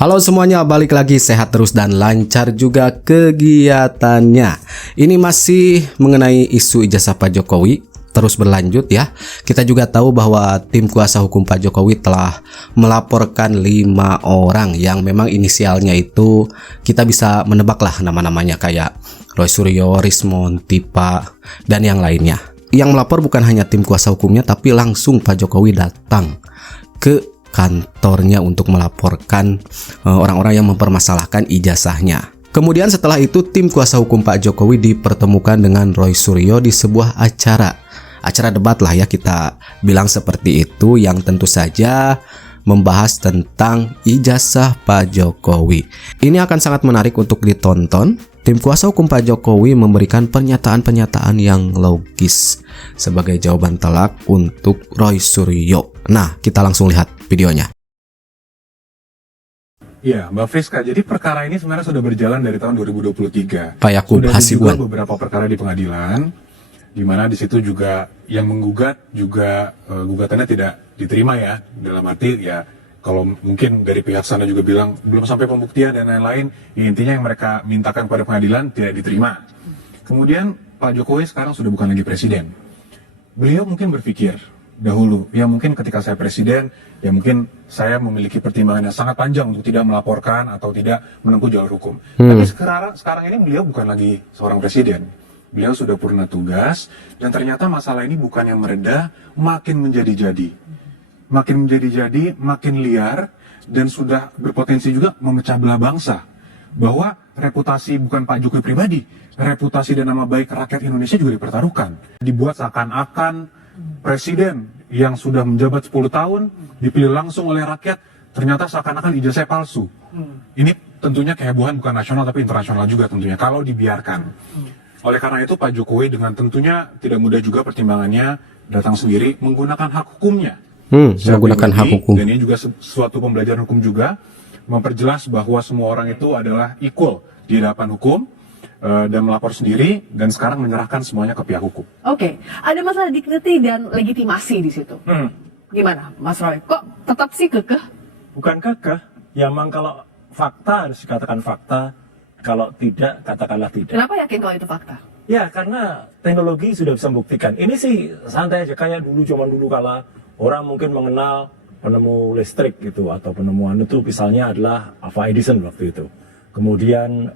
Halo semuanya, balik lagi sehat terus dan lancar juga kegiatannya. Ini masih mengenai isu ijazah Pak Jokowi terus berlanjut ya. Kita juga tahu bahwa tim kuasa hukum Pak Jokowi telah melaporkan 5 orang yang memang inisialnya itu kita bisa menebak lah nama-namanya kayak Roy Suryo, Rismon, Tipa, dan yang lainnya. Yang melapor bukan hanya tim kuasa hukumnya tapi langsung Pak Jokowi datang ke kantornya untuk melaporkan orang-orang yang mempermasalahkan ijazahnya. Kemudian setelah itu tim kuasa hukum Pak Jokowi dipertemukan dengan Roy Suryo di sebuah acara debat lah ya, kita bilang seperti itu, yang tentu saja membahas tentang ijazah Pak Jokowi. Ini akan sangat menarik untuk ditonton. Tim kuasa hukum Pak Jokowi memberikan pernyataan-pernyataan yang logis sebagai jawaban telak untuk Roy Suryo. Nah, kita langsung lihat videonya. Ya, Mbak Friska, jadi perkara ini sebenarnya sudah berjalan dari tahun 2023. Pak Yakub Hasibuan. Sudah juga beberapa perkara di pengadilan, di mana di situ juga yang menggugat juga gugatannya tidak diterima ya, dalam arti ya kalau mungkin dari pihak sana juga bilang belum sampai pembuktian dan lain-lain, ya intinya yang mereka mintakan pada pengadilan tidak diterima. Kemudian Pak Jokowi sekarang sudah bukan lagi presiden. Beliau mungkin berpikir dahulu, ya mungkin ketika saya presiden, ya mungkin saya memiliki pertimbangan yang sangat panjang untuk tidak melaporkan atau tidak menempuh jalur hukum. Tapi sekarang ini beliau bukan lagi seorang presiden. Beliau sudah purna tugas, dan ternyata masalah ini bukan yang mereda, makin menjadi-jadi. Makin menjadi-jadi, makin liar, dan sudah berpotensi juga memecah belah bangsa. Bahwa reputasi bukan Pak Jokowi pribadi, reputasi dan nama baik rakyat Indonesia juga dipertaruhkan. Dibuat seakan-akan presiden yang sudah menjabat 10 tahun, dipilih langsung oleh rakyat, ternyata seakan-akan ijazah palsu. Ini tentunya kehebohan bukan nasional tapi internasional juga tentunya, kalau dibiarkan. Oleh karena itu Pak Jokowi dengan tentunya tidak mudah juga pertimbangannya datang sendiri menggunakan hak hukumnya. Menggunakan hak hukum. Dan ini juga suatu pembelajaran hukum juga, memperjelas bahwa semua orang itu adalah equal di hadapan hukum, dan melapor sendiri, dan sekarang menyerahkan semuanya ke pihak hukum. Oke, ada masalah dignity dan legitimasi di situ. Gimana, Mas Roy? Kok tetap sih kekeh? Bukan kekeh, ya memang kalau fakta harus dikatakan fakta, kalau tidak katakanlah tidak. Kenapa yakin kalau itu fakta? Ya karena teknologi sudah bisa membuktikan. Ini sih santai aja, kayak dulu zaman dulu kala orang mungkin mengenal penemu listrik gitu, atau penemuan itu misalnya adalah Alva Edison waktu itu. Kemudian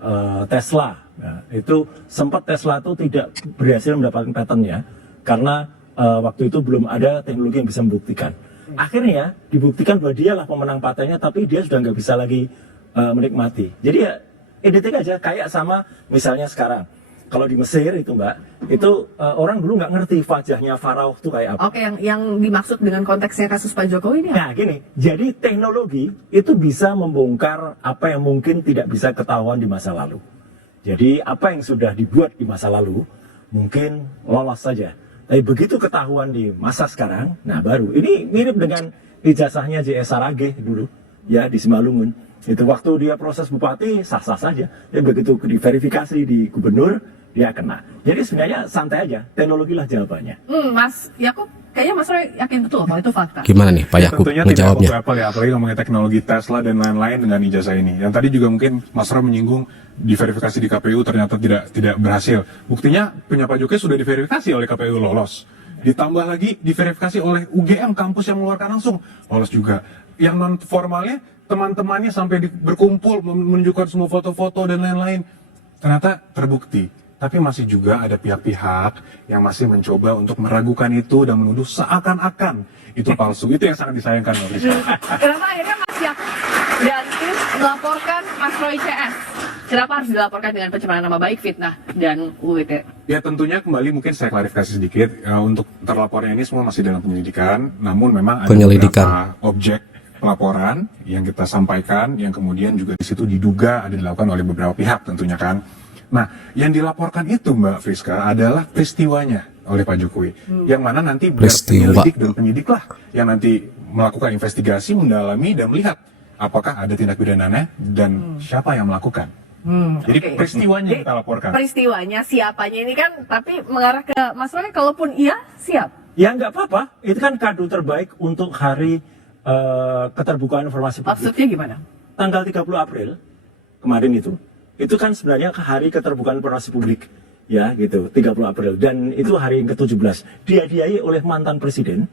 Tesla, nah, itu sempat Tesla itu tidak berhasil mendapatkan patentnya karena waktu itu belum ada teknologi yang bisa membuktikan. Akhirnya dibuktikan bahwa dialah pemenang patennya, tapi dia sudah nggak bisa lagi menikmati. Jadi ya identik aja, kayak sama misalnya sekarang. Kalau di Mesir itu Mbak, itu orang dulu nggak ngerti wajahnya Faraoh itu kayak apa. Oke, yang dimaksud dengan konteksnya kasus Pak Jokowi ini apa? Nah gini, jadi teknologi itu bisa membongkar apa yang mungkin tidak bisa ketahuan di masa lalu. Jadi apa yang sudah dibuat di masa lalu mungkin lolos saja. Tapi begitu ketahuan di masa sekarang, nah baru. Ini mirip dengan ijazahnya J.S. Saraghe dulu, ya di Simalungun. Itu waktu dia proses bupati sah-sah saja. Ya begitu diverifikasi di gubernur, dia kena. Jadi sebenarnya santai aja, teknologi lah jawabannya. Mas Yakub, kayaknya Mas Roy yakin betul kalau itu fakta. Gimana nih Pak Yakub Tentunya ngejawabnya? tidak apple ya, apalagi ngomongin teknologi Tesla dan lain-lain dengan ijazah ini. Yang tadi juga mungkin Mas Roy menyinggung diverifikasi di KPU ternyata tidak berhasil. Buktinya punya Pak Jokowi sudah diverifikasi oleh KPU lolos. Ditambah lagi diverifikasi oleh UGM, kampus yang mengeluarkan langsung, lolos juga. Yang non formalnya teman-temannya sampai berkumpul menunjukkan semua foto-foto dan lain-lain, ternyata terbukti. Tapi masih juga ada pihak-pihak yang masih mencoba untuk meragukan itu dan menuduh seakan-akan itu palsu. Itu yang sangat disayangkan, Mbak Rizky. Kenapa akhirnya Mas Yakub dan tim melaporkan Mas Roy CS? Kenapa harus dilaporkan dengan pencemaran nama baik, fitnah, dan UIT? Ya tentunya kembali mungkin saya klarifikasi sedikit, untuk terlapornya ini semua masih dalam penyelidikan. Namun memang ada beberapa objek pelaporan yang kita sampaikan, yang kemudian juga di situ diduga ada dilakukan oleh beberapa pihak tentunya kan. Nah, yang dilaporkan itu Mbak Friska adalah peristiwanya oleh Pak Jokowi, yang mana nanti penyelidik dan penyidik lah yang nanti melakukan investigasi, mendalami dan melihat apakah ada tindak pidananya dan siapa yang melakukan. Jadi peristiwanya yang kita laporkan. Peristiwanya, siapanya ini kan, tapi mengarah ke Mas Roy, kalaupun iya, siap. Ya nggak apa-apa, itu kan kado terbaik untuk hari keterbukaan informasi publik. Maksudnya gimana? tanggal 30 April kemarin itu kan sebenarnya hari keterbukaan informasi publik, ya gitu, 30 April, dan itu hari yang ke-17, dihadiahi oleh mantan presiden,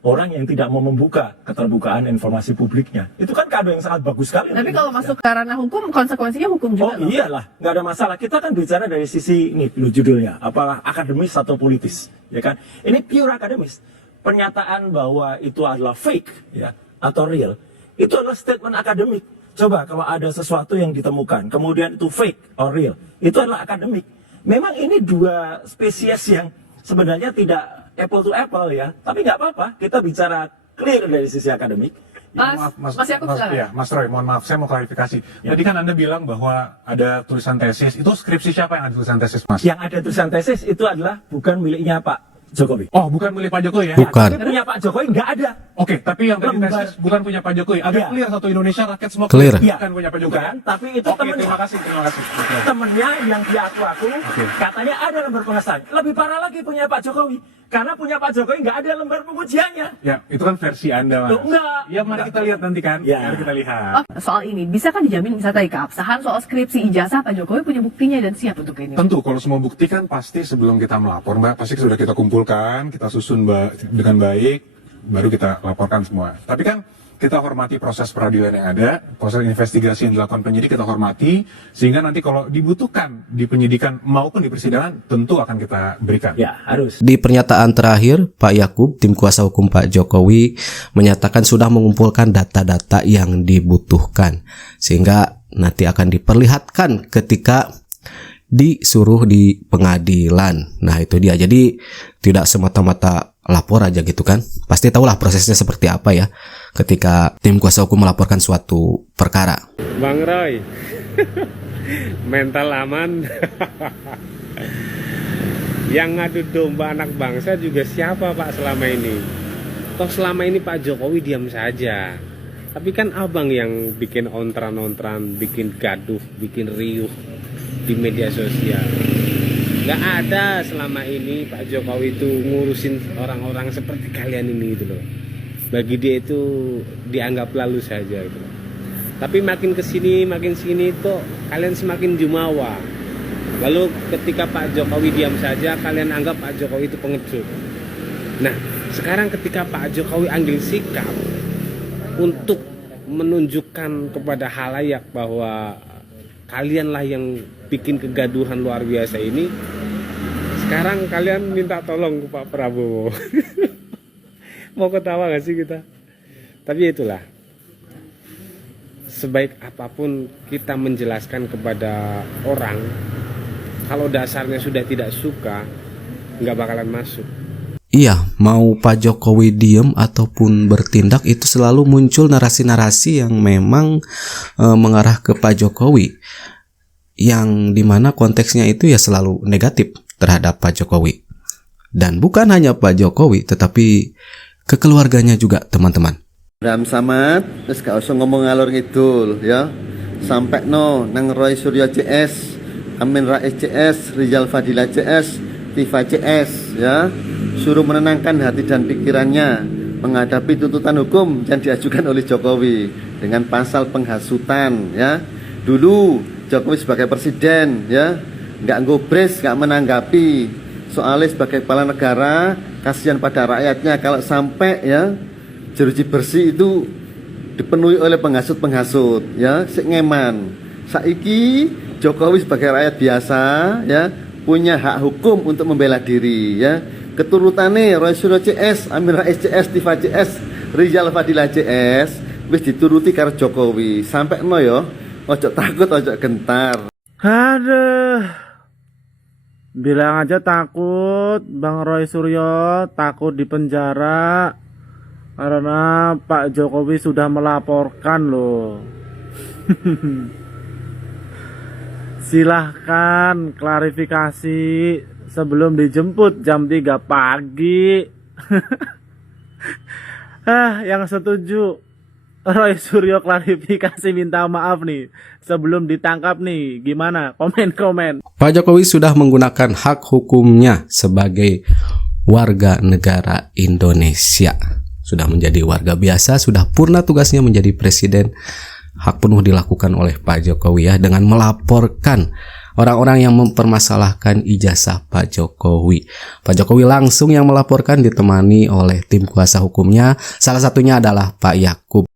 orang yang tidak mau membuka keterbukaan informasi publiknya. Itu kan kado yang sangat bagus sekali. Tapi kalau masuk ke ranah hukum, konsekuensinya hukum juga. Oh iyalah, nggak ada masalah. Kita kan bicara dari sisi ini dulu judulnya, apakah akademis atau politis, ya kan? Ini pure akademis. Pernyataan bahwa itu adalah fake, ya, atau real, itu adalah statement akademik. Coba kalau ada sesuatu yang ditemukan, kemudian itu fake or real, itu adalah akademik. Memang ini dua spesies yang sebenarnya tidak apple to apple, ya, tapi nggak apa-apa. Kita bicara clear dari sisi akademik. Mas Yakub, silakan. Ya, Mas Roy, mohon maaf, saya mau klarifikasi. Tadi kan Anda bilang bahwa ada tulisan tesis. Itu skripsi siapa yang ada tulisan tesis, Mas? Yang ada tulisan tesis itu adalah bukan miliknya Pak Jokowi. Oh, bukan milik Pak Jokowi ya? Bukan. Tapi punya Pak Jokowi nggak ada. Oke, tapi yang tadi Lembar. tesis bukan punya Pak Jokowi. Agak Iya. clear satu Indonesia rakyat semua Clear. Iya. bukan punya Pak Jokowi. Bukan, tapi itu Oke, temennya. terima kasih. Oke. Temennya yang dia aku Oke. katanya ada lembar pengesahan. Lebih parah lagi punya Pak Jokowi, karena punya Pak Jokowi nggak ada lembar pengujiannya. Ya, itu kan versi Anda, Mas. Loh, enggak. Ya, mari kita lihat nanti kan. Ya. Mari kita lihat. Oh, soal ini, bisa kan dijamin misalnya tadi keabsahan soal skripsi ijazah Pak Jokowi punya buktinya dan siap untuk ini? Tentu, kalau semua bukti kan pasti sebelum kita melapor, Mbak, pasti sudah kita kumpulkan, kita susun dengan baik, baru kita laporkan semua. Tapi kan kita hormati proses peradilan yang ada, proses investigasi yang dilakukan penyidik kita hormati, sehingga nanti kalau dibutuhkan di penyidikan maupun di persidangan, tentu akan kita berikan. Ya, harus. Di pernyataan terakhir, Pak Yakub, tim kuasa hukum Pak Jokowi, menyatakan sudah mengumpulkan data-data yang dibutuhkan, sehingga nanti akan diperlihatkan ketika disuruh di pengadilan. Nah, itu dia. Jadi tidak semata-mata lapor aja gitu kan. Pasti tahulah prosesnya seperti apa ya ketika tim kuasa hukum melaporkan suatu perkara. Bang Roy, mental aman. Yang ngadu domba anak bangsa juga siapa Pak selama ini? Toh selama ini Pak Jokowi diam saja. Tapi kan abang yang bikin ontran-ontran, bikin gaduh, bikin riuh di media sosial. Gak ada selama ini Pak Jokowi itu ngurusin orang-orang seperti kalian ini gitu loh. Bagi dia itu dianggap lalu saja gitu loh. Tapi makin kesini itu kalian semakin jumawa. Lalu ketika Pak Jokowi diam saja, kalian anggap Pak Jokowi itu pengecut. Nah, sekarang ketika Pak Jokowi ambil sikap untuk menunjukkan kepada halayak bahwa kalianlah yang bikin kegaduhan luar biasa ini, sekarang kalian minta tolong ke Pak Prabowo. Mau ketawa gak sih kita? Tapi itulah, sebaik apapun kita menjelaskan kepada orang, kalau dasarnya sudah tidak suka, nggak bakalan masuk. Iya, mau Pak Jokowi diem ataupun bertindak, itu selalu muncul narasi-narasi yang memang mengarah ke Pak Jokowi, yang dimana konteksnya itu ya selalu negatif terhadap Pak Jokowi. Dan bukan hanya Pak Jokowi, tetapi ke keluarganya juga, teman-teman. Ram Samad, terus gak usah ngomong ngalor ngidul ya. Sampai no nang Roy Suryo CS, Amin Rais CS, Rizal Fadila CS, Tifa CS ya. Suruh menenangkan hati dan pikirannya menghadapi tuntutan hukum yang diajukan oleh Jokowi dengan pasal penghasutan ya. Dulu Jokowi sebagai presiden ya, nggak ngobres, nggak menanggapi. Soalnya sebagai kepala negara, kasihan pada rakyatnya kalau sampai ya jeruji bersih itu dipenuhi oleh penghasut-penghasut ya, sik ngeman. Saiki Jokowi sebagai rakyat biasa ya punya hak hukum untuk membela diri ya. Keturutane Roy Suryo CS, Amin Rais CS, Tifa CS, Rizal Fadila CS wis dituruti karo Jokowi. Sampai no yo, ojo takut, ojo gentar. Aduh, bilang aja takut, Bang Roy Suryo, takut di penjara karena Pak Jokowi sudah melaporkan loh. Silahkan klarifikasi sebelum dijemput jam 3 pagi. Yang setuju Roy Suryo klarifikasi, minta maaf nih sebelum ditangkap nih. Gimana? Komen-komen. Pak Jokowi sudah menggunakan hak hukumnya sebagai warga negara Indonesia. Sudah menjadi warga biasa, sudah purna tugasnya menjadi presiden hak penuh dilakukan oleh Pak Jokowi ya, dengan melaporkan orang-orang yang mempermasalahkan ijazah Pak Jokowi. Pak Jokowi langsung yang melaporkan ditemani oleh tim kuasa hukumnya, salah satunya adalah Pak Yakub.